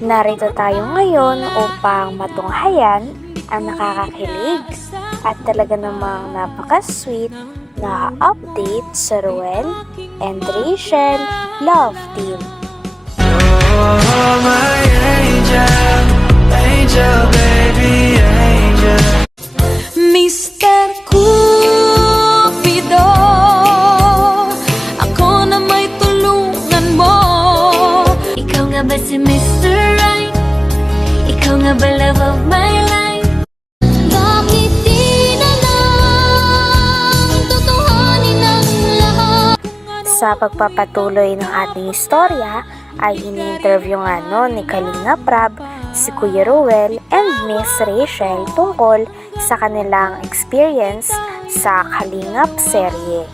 Narito tayo ngayon upang matunghayan ang nakakakilig at talaga namang napaka-sweet na update sa Ruel and Rachel Love Team. Oh, my angel, angel, baby, angel. Mr. Cupido, ako na may tulungan mo. Ikaw nga ba si Mr. Right? Ikaw nga ba love of my life? Bakit di na lang tutuhanin ang lahat? Sa pagpapatuloy ng ating istorya ay ini-interview nga ni Kalinga Prab si Kuya Ruel and Miss Rachel tungkol sa kanilang experience sa Kalingap serye.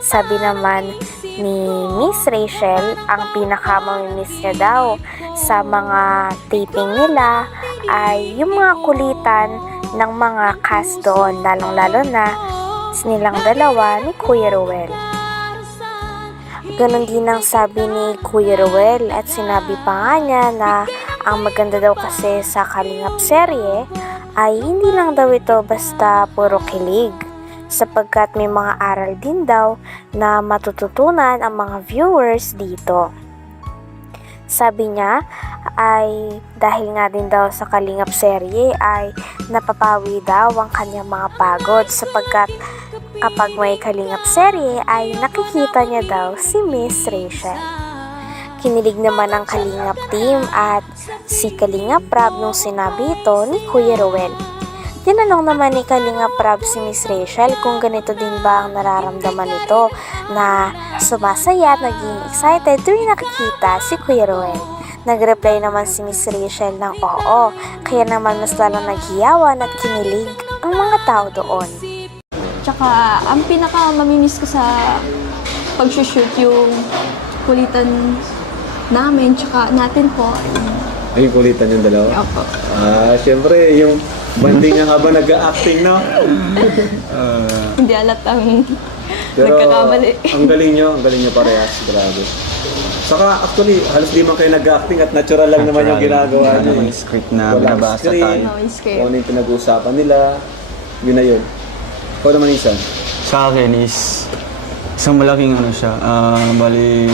Sabi naman ni Miss Rachel, ang pinakamamimiss niya daw sa mga taping nila ay yung mga kulitan ng mga cast doon, lalong-lalo na nilang dalawa ni Kuya Ruel. Ganon din ang sabi ni Kuya Ruel at sinabi pa nga niya na ang maganda daw kasi sa Kalingap serye ay hindi lang daw ito basta puro kilig, sapagkat may mga aral din daw na matututunan ang mga viewers dito. Sabi niya ay dahil nga din daw sa Kalingap serye ay napapawi daw ang kanyang mga pagod, sapagkat kapag may Kalingap serye ay nakikita niya daw si Miss Rachel. Kinilig naman ang Kalingap team at si Kalingap Prab nung sinabi ito ni Kuya Ruel. Tinanong naman ni Kalingap Prab si Miss Rachel kung ganito din ba ang nararamdaman nito na sumasaya at naging excited tuwing nakikita si Kuya Ruel. Nag-reply naman si Miss Rachel ng oo, kaya naman mas lalong naghiyawan at kinilig ang mga tao doon. Tsaka, ang pinaka-mamimiss ko sa pag-shoot yung kulitan namin, tsaka natin po. Ay, kulitan yung dalawa? Opo. Siyempre, yung banding nga habang nag-acting, no? Hindi alatang Pero nagkakamali. ang galing nyo parehas, grabe. Saka actually, halos di man kayo nag-acting at natural lang naman yung ginagawa nyo. Yung script na Walang binabasa script, tayo. No, yung script. Kung ano yung pinag-uusapan nila, yun na yun. Ikaw naman, Isan. Sa akin is isang malaking bali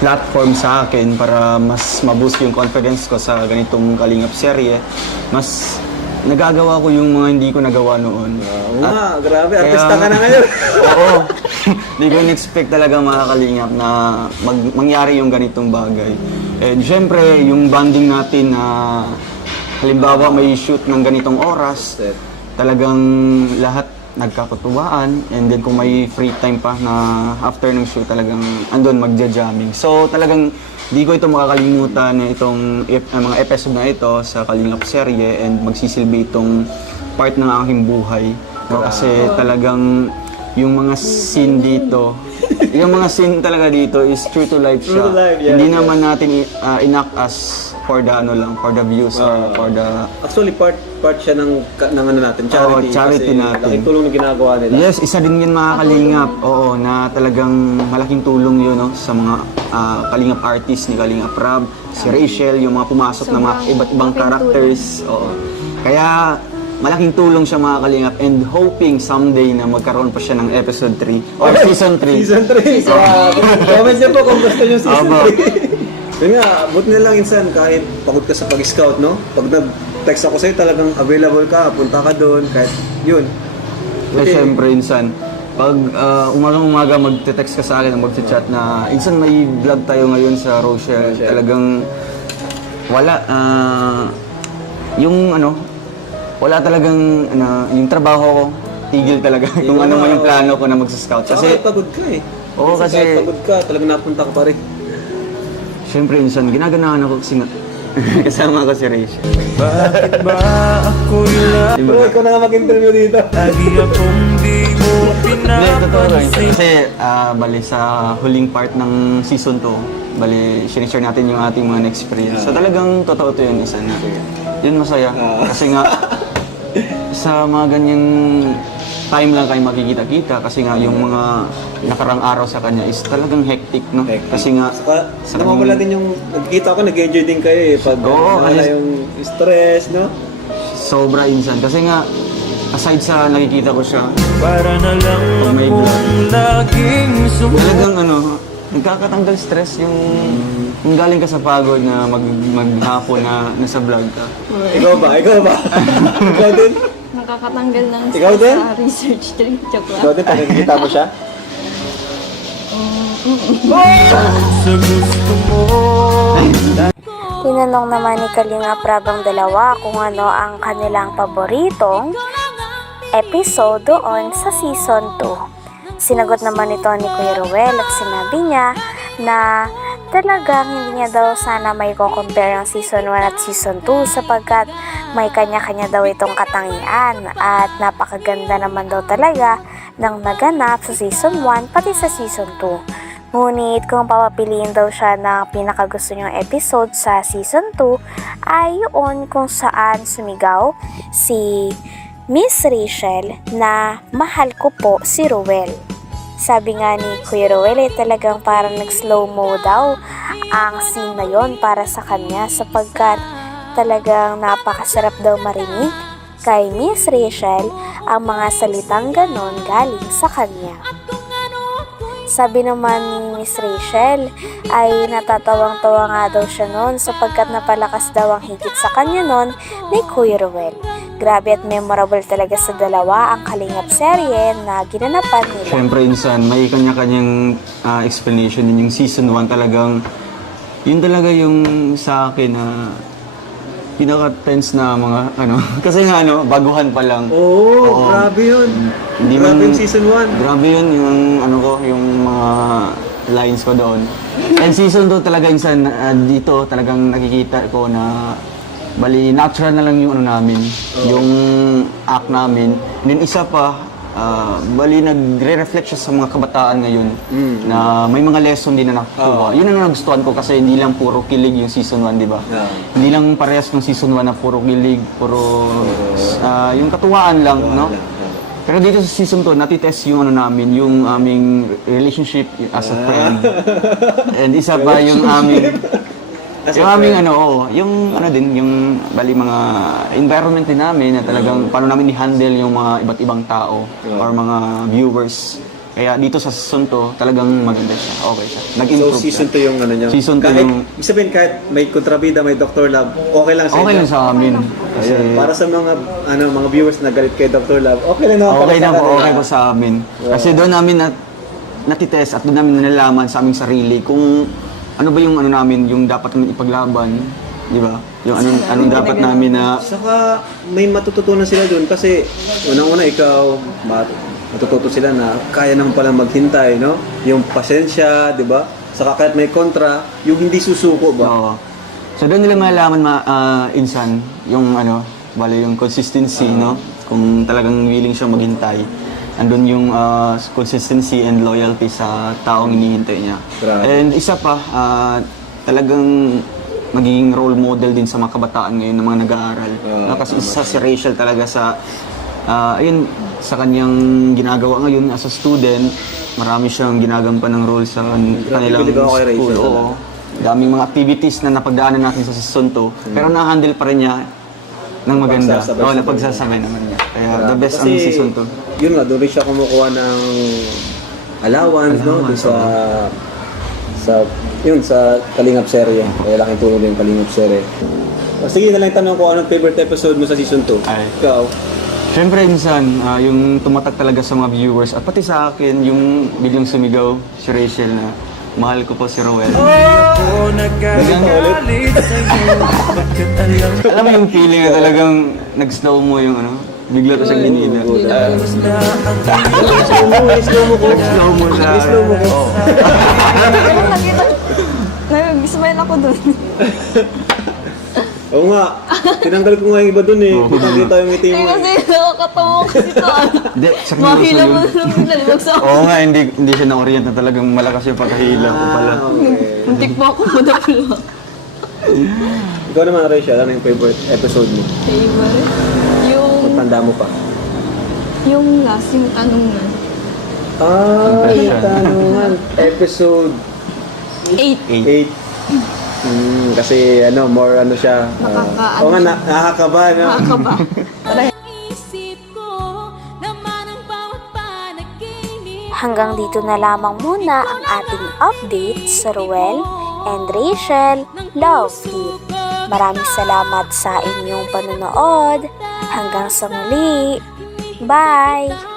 platform sa akin para mas maboost yung confidence ko sa ganitong Kalingap serye. Mas nagagawa ko yung mga hindi ko nagawa noon. Oo nga, grabe, artista ka na ngayon. Oo. Hindi ko in-expect talaga mga Kalingap na mangyari yung ganitong bagay. And syempre, yung bonding natin na halimbawa may shoot ng ganitong oras, talagang lahat nagkakatuwaan, and then kung may free time pa na after ng show talagang andun magja-jamming. So talagang di ko ito makakalimutan itong mga episode na ito sa Kalingap serye, and magsisilbi itong part ng aking buhay. Kasi talagang yung mga scene dito, yung mga scene talaga dito is true to life siya. True to life, yeah. Hindi naman natin inact as for the for the views or for the... Actually, part siya ng natin, charity. Charity kasi natin. laking tulong na ginagawa nila. Yes, isa din yun mga Kalingap. Oo, na talagang malaking tulong yun sa mga Kalingap artists ni Kalingap Prab, si Rachel, yung mga pumasok na mga iba't ibang characters. Oo. Kaya malaking tulong siya mga Kalingap, and hoping someday na magkaroon pa siya ng episode 3 or season 3. Season 3. Comment niyo po kung gusto niyo season 3. Yun nga, buti na lang insan kahit pagod ka sa pag-scout, no? Pag nag-text ako sa'yo, talagang available ka, punta ka doon, kahit yun. Buti. Siyempre, insan, pag umagang-umaga magte-text ka sa akin, magte-chat na, insan may vlog tayo ngayon sa Rochelle. Talagang wala, wala talagang, yung trabaho ko, tigil talaga kung ano man yung plano ko na mag-scout. Kasi pagod ka eh. Oo, kasi kahit pagod ka, talagang napunta ka pa rin. siyempre, insan, ginaganahan ako kasi kasama ko si Rachel. Bakit ba ako'y Bro, ikaw na nga mag-interview dito. lagi akong di mo Hindi, totoo rin. pinapansin? Kasi, bali sa huling part ng season 2, bali, sinishare natin yung ating mga experience. So talagang totoo to yun, isa na. Yun masaya. Kasi nga, sa mga ganyang time lang kayo makikita-kita kasi nga yung mga nakarang araw sa kanya is talagang hectic, no? Hectic. Kasi nga, Saka, namawala din yung, nagkikita ko, nag-enjoy din kayo eh. Pag Oo, nawala kasi- yung stress, no? sobra insan. Kasi nga, aside sa nakikita ko siya, Para na lang Oh my God. akong laging talagang nagkakatanggal stress yung galing ka sa pagod na maghapon na nasa vlog ka. Ikaw ba? Ikaw Ikaw din? Nakakatanggal ng Ikaw stress din? sa research trip. Joke Ikaw lang. din, pag nakikita mo siya? sa gusto mo. Tinanong naman ni Kalinga Prabang dalawa kung ano ang kanilang paboritong episode doon sa season 2. Sinagot naman ito ni Kuya Ruel at sinabi niya na talagang hindi niya daw sana may compare ang season 1 at season 2 sapagkat may kanya-kanya daw itong katangian at napakaganda naman daw talaga ng naganap sa season 1 pati sa season 2. Ngunit kung papapiliin daw siya ng pinakagusto niyang episode sa season 2 ay yun kung saan sumigaw si Miss Rachel na mahal ko po si Ruel. Sabi nga ni Kuya Ruel ay talagang parang nag-slow-mo daw ang scene na yon para sa kanya sapagkat talagang napakasarap daw marinig kay Miss Rachel ang mga salitang ganon galing sa kanya. Sabi naman ni Miss Rachel ay natatawang-tawa nga daw siya noon sapagkat napalakas daw ang higit sa kanya noon ni Kuya Ruel. Grabe at memorable talaga sa dalawa ang Kalingap serye na ginanapan nila. Siyempre, insan, may kanya-kanyang explanation din. Yung season 1 talagang, yun talaga yung sa akin na pinaka-tense na mga kasi nga baguhan pa lang. Oo, grabe yun. Hindi Grabe man- yung season 1. Grabe yun, yung yung mga lines ko doon. And season 2 talaga insan, dito talagang nakikita ko na bali natural na lang yung namin, yung act namin. And then isa pa, bali nagre-reflect siya sa mga kabataan ngayon na may mga lesson din na nakukuha. Yun ang nagustuhan ko kasi hindi lang puro kilig yung season 1, di ba? Yeah. Hindi lang parehas ng season 1 na puro kilig, puro yung katuwaan lang, no? Pero dito sa season 2, natitest yung namin, yung aming relationship as a friend. And isa pa yung aming yung bali mga environment din namin na talagang paano namin i-handle yung mga iba't ibang tao or mga viewers. Kaya dito sa season 2, talagang maganda siya. Okay siya. So, Nag-improve season siya. 2 yung niya. Season 2 kahit, yung- ibig sabihin, kahit may kontrabida, may Dr. Love, okay lang sa Okay inyo. lang sa amin. Kasi Ayun, para sa mga viewers na galit kay Dr. Love, okay lang naman okay para na sa po, kanila. okay po sa amin. Kasi doon namin natitest at doon namin nalalaman sa aming sarili kung ano ba yung namin, yung dapat namin ipaglaban, di ba? Yung anong dapat namin na Saka may matututunan sila doon kasi unang-una ikaw, matututo sila na kaya naman pala maghintay, no? Yung pasensya, di ba? Saka kahit may kontra, yung hindi susuko ba? oo. So doon nila malalaman insan yung bali yung consistency, no? Kung talagang willing siya maghintay. Andun yung consistency and loyalty sa taong hinihintay niya. Grabe. And isa pa, talagang magiging role model din sa mga kabataan ngayon ng mga nag-aaral. Kasi isa si Rachel talaga sa sa kanyang ginagawa ngayon as a student, marami siyang ginagampan ng role sa kanilang bilib ako kay Rachel school. Oo. Daming mga activities na napagdaanan natin sa season 2, pero na-handle pa rin niya ng maganda. Pagsasabay-sabay. Oo, napagsasabay naman niya. Kaya the best ang Kasi, season 2. Yun nga, doon rin siya kumukuha ng allowance, no? Doon sa Kalingap serye. Kaya laking tulong din yung Kalingap serye. Sige na lang tanong ko anong favorite episode mo sa season 2? Ay. Ikaw? Siyempre, insan, yung tumatak talaga sa mga viewers at pati sa akin, yung biglang sumigaw si Rachel na mahal ko po si Roel. Ako nagagalit sa'yo. Bakit alam Alam mo yung feeling na talagang nag-slow mo yung bigla ko siyang ginila. na ang Slow mo ko. Slow mo siya. Slow mo ko. Nag-smile ako dun. Oo nga. Tinanggal ko nga yung iba dun eh. Kita yung ngiti Eh mo. kasi nakakatawa kasi ito. Hindi, seryoso Mahila mo yun. na lang lalibag sa Oo nga, hindi siya na-orient na talagang malakas yung pagkahila ko pala. Okay. Muntik pa ako madapula. Ikaw naman, Rachel, ano yung favorite episode mo? Favorite? Yung Pagtanda mo pa. Yung last, yung tanungan. Yung tanungan. Episode 8. 8. Kasi more siya. Nakaka- Oo nga, nakakaba, no? Nakakaba. Isip ko naman ang bawat panaginip. Hanggang dito na lamang muna ang ating update sa Ruel and Rachel Love Team. Maraming salamat sa inyong panonood. Hanggang sa muli. Bye!